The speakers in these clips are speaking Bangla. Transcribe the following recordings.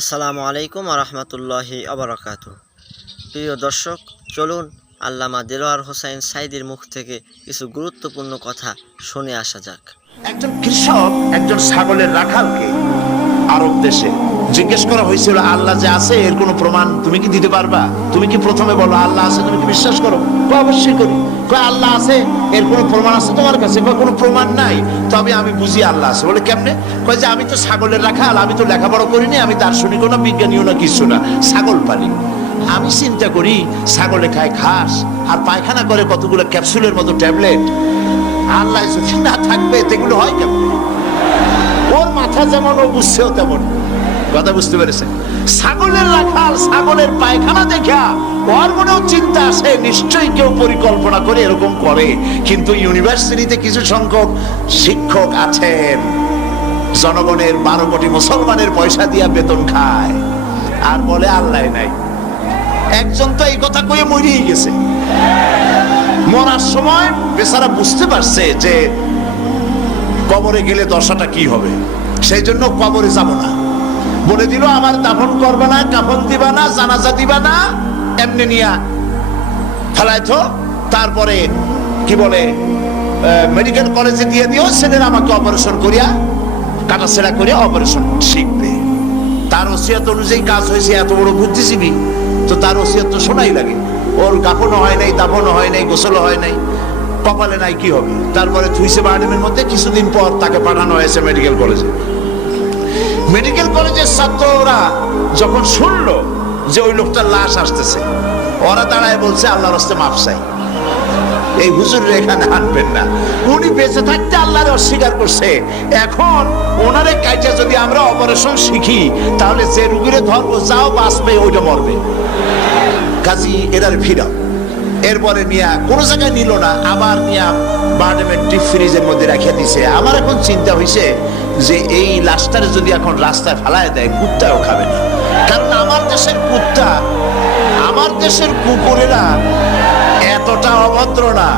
আসসালামু আলাইকুম আরহামতুল্লাহি আবরাকাত প্রিয় দর্শক, চলুন আল্লামা দেলোয়ার হোসাইন সাইদির মুখ থেকে কিছু গুরুত্বপূর্ণ কথা শুনে আসা যাক। একজন কৃষক, একজন ছাগলের রাখালকে আরব দেশে জিজ্ঞেস করা হয়েছিল, আল্লাহ যে আছে, এর কোনো প্রমাণ তুমি কি দিতে পারবা? তুমি কি প্রথমে বলো, আল্লাহ আছে, তুমি কি বিশ্বাস করো? অবশ্যই করি। কয়, আল্লাহ আছে? এর কোনো প্রমাণ আছে তোমার কাছে? কয়, কোনো প্রমাণ নাই। তবে আমি বুঝি আল্লাহ আছে। বলে, কেমনে? কয় যে, আমি তো ছাগলের রাখাল, আমি তো লেখাপড়া করিনি, আমি দার্শনিকও না বিজ্ঞানীও না কিছু না, ছাগল পালি। আমি চিন্তা করি, ছাগলে খায় ঘাস, আর পায়খানা করে কতগুলো ক্যাপসুলের মতো ট্যাবলেট। আল্লাহ যদি না থাকবে এগুলো হয় কেমন? ওর মাথা যেমন ও বুঝছেও তেমন। কথা বুঝতে পেরেছেন ছাগলের রাখাল ছাগলের পায়খানা দেখা ওর মনেও চিন্তা আসে, নিশ্চয়ই কেউ পরিকল্পনা করে এরকম করে। কিন্তু ইউনিভার্সিটিতে কিছু সংখ্যক শিক্ষক আছেন। জনগণের বারো কোটি মুসলমানের পয়সা দিয়া বেতন খায়। আর বলে আল্লাহ নাই। একজন তো এই কথা কয়ে মরিয়ে গেছে। মরার সময় বেচারা বুঝতে পারছে যে কবরে গেলে দশাটা কি হবে। সেই জন্য কবরে যাব না। বলে দিল, আমার দাফন করবে না, কাফন দিবা না, জানাজা দিবা না। এমনি নিয়া ফেলাইতো। তারপরে কি বলে মেডিকেল কলেজে দিয়ে দিও, সেদিন আমাকে অপারেশন করিয়া কাটা সেরা করিয়া অপারেশন শিখবে। তার ওসিয়াত অনুযায়ী কাজ হয়েছে, এত বড় বুদ্ধিজীবী, তো তার ওসিয়াত তো শোনাই লাগে। ওর কাফনও হয় নাই, দাফনও হয় নাই, গোসলও হয় নাই। কপালে নাই, কি হবে? তারপরে থুইসে বার্ডেমের মধ্যে কিছুদিন পর তাকে পাঠানো হয়েছে মেডিকেল কলেজে মেডিকেল কলেজের ছাত্ররা যখন শুনলো যে ওই লোকটার লাশ আসতেছে, ওরা দাঁড়ায় বলছে, আল্লাহর হস্তে চাই। এই হুজুর এখানে আনবেন না। উনি বেঁচে থাকতে আল্লাহর অস্বীকার করছে। এখন ওনারে কাজে যদি আমরা অপারেশন শিখি, তাহলে যে রুগীরে ধরবো, যাও বাঁচবে, ওইটা মরবে। কাজী এরার ফিরাও এরপরে নিয়া কোনো জায়গায় নিল না, আবার নিয়া বার্ডেমের ফ্রিজের মধ্যে রেখে দিছে। আমার এখন চিন্তা হয়েছে যে এই লাশটারে যদি এখন রাস্তায় ফেলায় দেয় কুত্তাও খাবে না। কারণ আমার দেশের কুত্তা, আমার দেশের কুকুরেরা এতটা অভদ্র না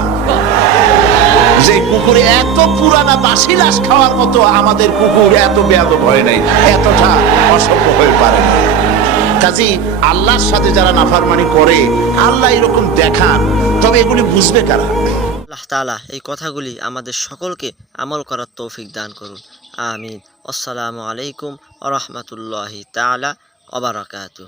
যে কুকুরে এত পুরানা বাসি লাশ খাওয়ার মতো আমাদের কুকুর এত বেয়াদ ভয় নেই, এতটা অসভ্য হয়ে পারে না কাজী, আল্লাহর সাথে যারা নাফারমানি করে, আল্লাহ এরকম দেখান। তবে এগুলি বুঝবে কারা? আল্লাহ তালা এই কথাগুলি আমাদের সকলকে আমল করার তৌফিক দান করুন। আমিন। আসসালামু আলাইকুম আ রহমতুল্লাহি তালা অবরাকাতু